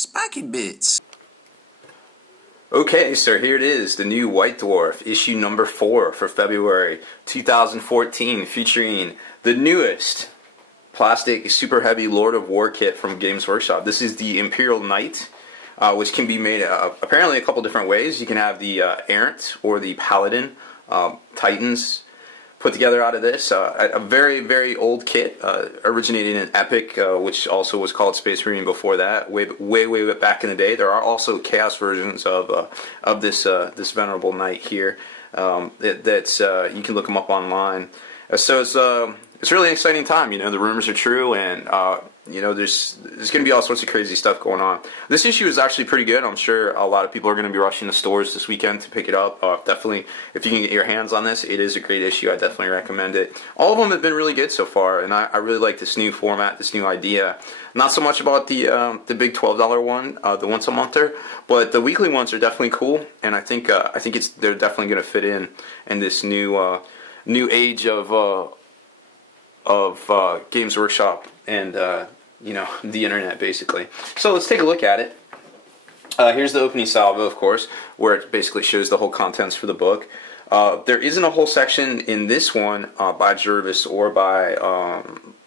Spiky Bits. Okay, so here it is, the new White Dwarf, issue number 4 for February 2014, featuring the newest plastic super heavy Lord of War kit from Games Workshop. This is the Imperial Knight, which can be made apparently a couple different ways. You can have the Errant or the Paladin Titans put together out of this. A very, very old kit, originating in Epic, which also was called Space Marine before that, way back in the day. There are also Chaos versions of this this venerable knight here that you can look them up online. So it's really an exciting time. You know, the rumors are true, and you know, there's going to be all sorts of crazy stuff going on. This issue is actually pretty good. I'm sure a lot of people are going to be rushing to stores this weekend to pick it up. Definitely, if you can get your hands on this, it is a great issue. I definitely recommend it. All of them have been really good so far, and I really like this new format, this new idea. Not so much about the big $12 one, the once a monther, but the weekly ones are definitely cool, and I think they're definitely going to fit in this new age of Games Workshop and you know, the internet basically. So let's take a look at it. Here's the opening salvo, of course, where it basically shows the whole contents for the book. There isn't a whole section in this one by Jervis or by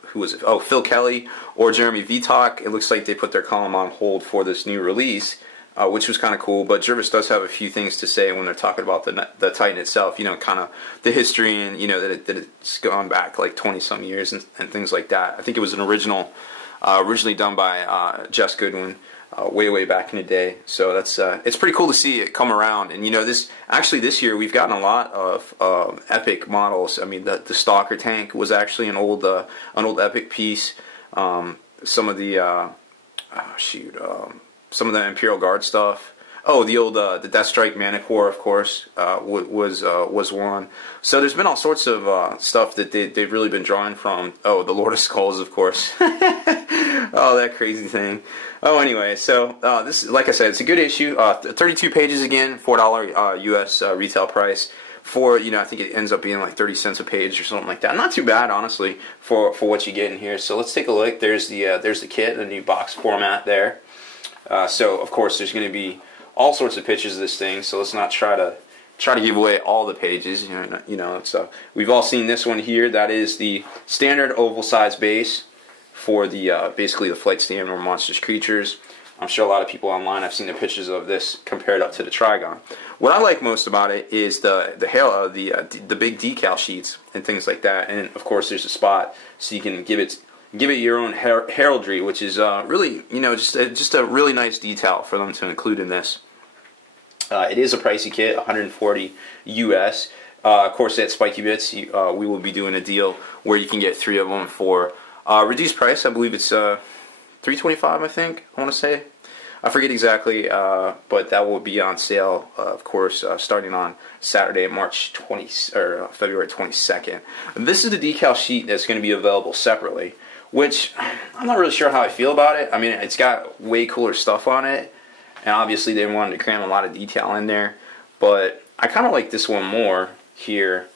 who was it? Oh, Phil Kelly or Jeremy Vitok. It looks like they put their column on hold for this new release, which was kind of cool. But Jervis does have a few things to say when they're talking about the Titan itself. You know, kind of the history, and you know that it's gone back like 20-some years and things like that. I think it was an originally done by Jess Goodwin way back in the day. So that's it's pretty cool to see it come around. And you know, this year we've gotten a lot of epic models. I mean, the Stalker tank was actually an old epic piece. Some of the some of the Imperial Guard stuff. Oh, the old the Deathstrike Manticore, of course, was one. So there's been all sorts of stuff that they've really been drawing from. Oh, the Lord of Skulls, of course. Oh, that crazy thing. Oh, anyway, so this, like I said, it's a good issue. 32 pages again, $4 U.S. Retail price. For, you know, I think it ends up being like 30 cents a page or something like that. Not too bad, honestly, for what you get in here. So let's take a look. There's the kit, the new box format there. So of course there's going to be all sorts of pictures of this thing. So let's not try to give away all the pages. You know, so we've all seen this one here. That is the standard oval size base for the basically the flight stand or monstrous creatures. I'm sure a lot of people online have seen the pictures of this compared up to the Trigon. What I like most about it is the big decal sheets and things like that. And of course there's a spot so you can give it your own heraldry, which is really, you know, just a really nice detail for them to include in this. It is a pricey kit, $140 US. Of course, at Spiky Bits, we will be doing a deal where you can get 3 of them for reduced price. I believe it's $325. I think I want to say. I forget exactly, but that will be on sale, of course, starting on Saturday, February 22nd. This is the decal sheet that's going to be available separately, which I'm not really sure how I feel about it. I mean, it's got way cooler stuff on it, and obviously they wanted to cram a lot of detail in there, but I kind of like this one more here,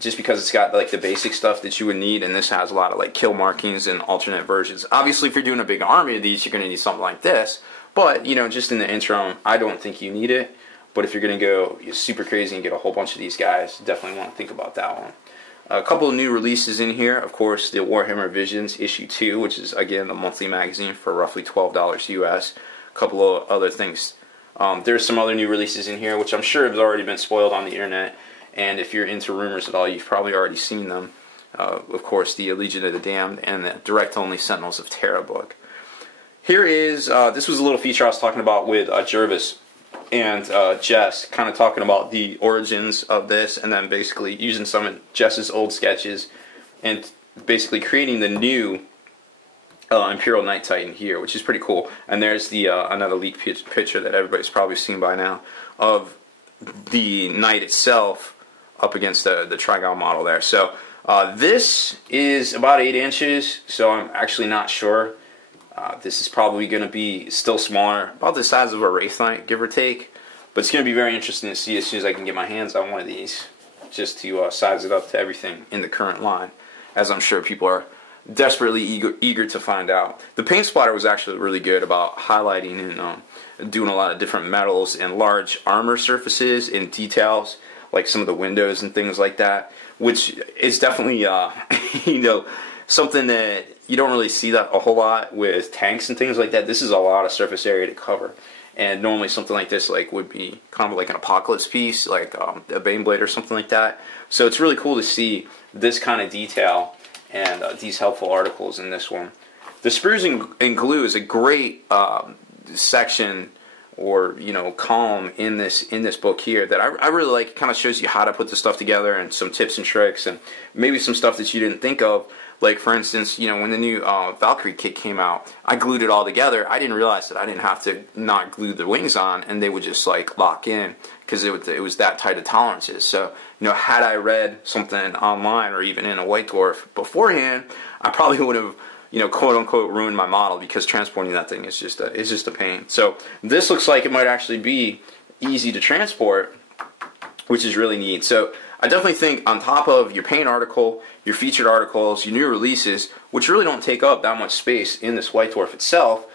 just because it's got like the basic stuff that you would need, and this has a lot of like kill markings and alternate versions. Obviously, if you're doing a big army of these, you're going to need something like this, but you know, just in the interim, I don't think you need it. But if you're going to go super crazy and get a whole bunch of these guys, definitely want to think about that one. A couple of new releases in here, of course, the Warhammer Visions issue 2, which is again a monthly magazine for roughly $12 US. A couple of other things. There's some other new releases in here, which I'm sure have already been spoiled on the internet. And if you're into rumors at all, you've probably already seen them. Of course, the Legion of the Damned and the direct-only Sentinels of Terra book. Here is, this was a little feature I was talking about with Jervis and Jess, kind of talking about the origins of this, and then basically using some of Jess's old sketches and basically creating the new Imperial Knight Titan here, which is pretty cool. And there's the another leaked picture that everybody's probably seen by now of the Knight itself up against the Trigon model there. So this is about 8 inches, so I'm actually not sure. This is probably going to be still smaller, about the size of a Wraith Knight, give or take. But it's going to be very interesting to see as soon as I can get my hands on one of these, just to size it up to everything in the current line, as I'm sure people are desperately eager to find out. The paint splatter was actually really good about highlighting and doing a lot of different metals and large armor surfaces and details, like some of the windows and things like that, which is definitely you know, something that you don't really see that a whole lot with tanks and things like that. This is a lot of surface area to cover. And normally something like this would be kind of like an apocalypse piece, like a Baneblade or something like that. So it's really cool to see this kind of detail and these helpful articles in this one. The sprues and glue is a great section or column in this book here that I really like. It kind of shows you how to put the stuff together and some tips and tricks and maybe some stuff that you didn't think of. Like, for instance, when the new Valkyrie kit came out, I glued it all together. I didn't realize that I didn't have to not glue the wings on, and they would just lock in because it was that tight of tolerances. So, had I read something online or even in a White Dwarf beforehand, I probably would have, quote unquote, ruined my model, because transporting that thing is just a pain. So this looks like it might actually be easy to transport, which is really neat. So I definitely think on top of your paint article, your featured articles, your new releases, which really don't take up that much space in this White Dwarf itself,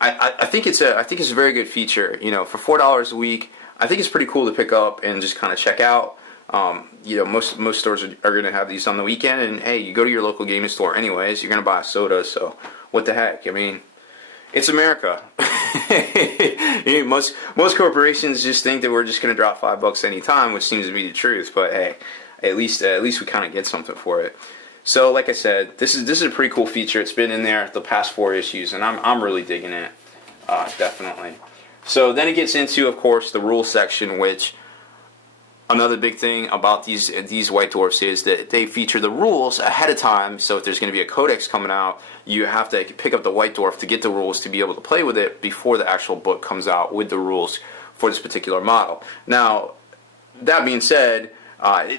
I think it's a very good feature. For $4 a week, I think it's pretty cool to pick up and just kind of check out. Most stores are going to have these on the weekend, and hey, you go to your local gaming store anyways, you're going to buy a soda, so what the heck? I mean, it's America. Most corporations just think that we're just going to drop $5 anytime, which seems to be the truth. But hey, at least we kind of get something for it. So, like I said, this is a pretty cool feature. It's been in there the past 4 issues, and I'm really digging it, definitely. So then it gets into, of course, the rules section, which another big thing about these White Dwarfs is that they feature the rules ahead of time. So if there's going to be a codex coming out, you have to pick up the White Dwarf to get the rules to be able to play with it before the actual book comes out with the rules for this particular model. Now, that being said,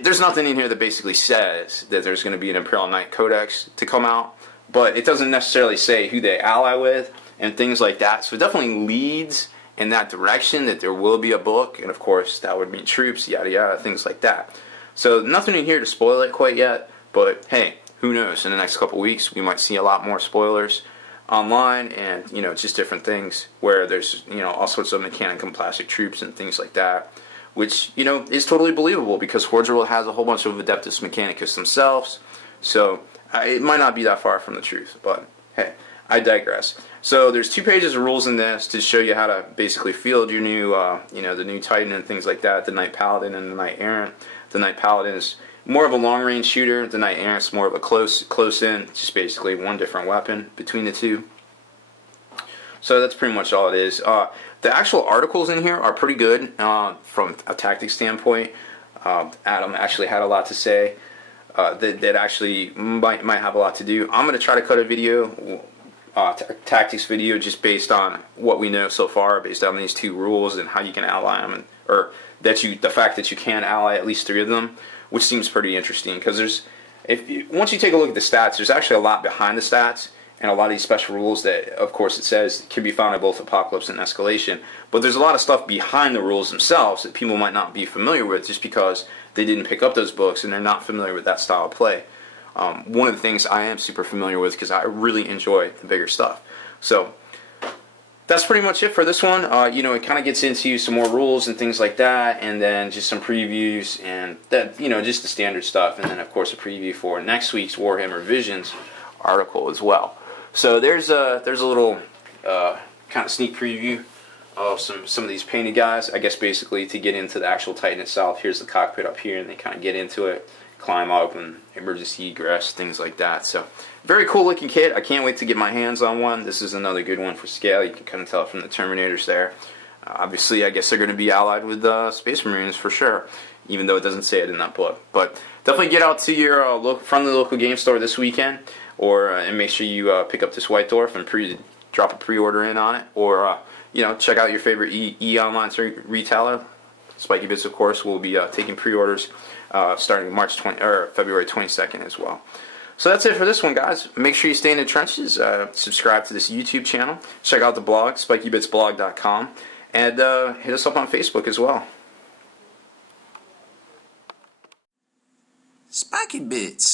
there's nothing in here that basically says that there's going to be an Imperial Knight Codex to come out, but it doesn't necessarily say who they ally with and things like that. So it definitely leads in that direction, that there will be a book, and of course that would mean troops, yada yada, things like that. So nothing in here to spoil it quite yet, but hey, who knows, in the next couple weeks we might see a lot more spoilers online, and just different things where there's all sorts of mechanic and plastic troops and things like that, which is totally believable, because Hordes World has a whole bunch of Adeptus Mechanicus themselves. So it might not be that far from the truth, but hey, I digress. So there's 2 pages of rules in this to show you how to basically field your new, the new Titan and things like that. The Knight Paladin and the Knight Errant. The Knight Paladin is more of a long range shooter. The Knight Errant is more of a close in, just basically one different weapon between the two. So that's pretty much all it is. The actual articles in here are pretty good from a tactics standpoint. Adam actually had a lot to say that actually might have a lot to do. I'm going to try to cut a video. Tactics video, just based on what we know so far, based on these 2 rules and how you can ally them, or the fact that you can ally at least 3 of them, which seems pretty interesting, because once you take a look at the stats, there's actually a lot behind the stats, and a lot of these special rules that, of course, it says can be found in both Apocalypse and Escalation, but there's a lot of stuff behind the rules themselves that people might not be familiar with, just because they didn't pick up those books and they're not familiar with that style of play. One of the things I am super familiar with, because I really enjoy the bigger stuff. So that's pretty much it for this one. It kind of gets into some more rules and things like that, and then just some previews and that, just the standard stuff, and then of course a preview for next week's Warhammer Visions article as well. So there's a little kind of sneak preview of some of these painted guys. I guess basically to get into the actual Titan itself, here's the cockpit up here, and they kind of get into it, climb up, and emergency egress, things like that. So very cool looking kit. I can't wait to get my hands on one. This is another good one for scale. You can kind of tell it from the Terminators there. Obviously, I guess they're going to be allied with Space Marines for sure, even though it doesn't say it in that book. But definitely get out to your from the local game store this weekend, and make sure you pick up this White Dwarf and drop a pre-order in on it, or check out your favorite online retailer. Spiky Bits, of course, will be taking pre-orders starting February 22nd as well. So that's it for this one, guys. Make sure you stay in the trenches. Subscribe to this YouTube channel. Check out the blog, spikybitsblog.com, and hit us up on Facebook as well. Spiky Bits.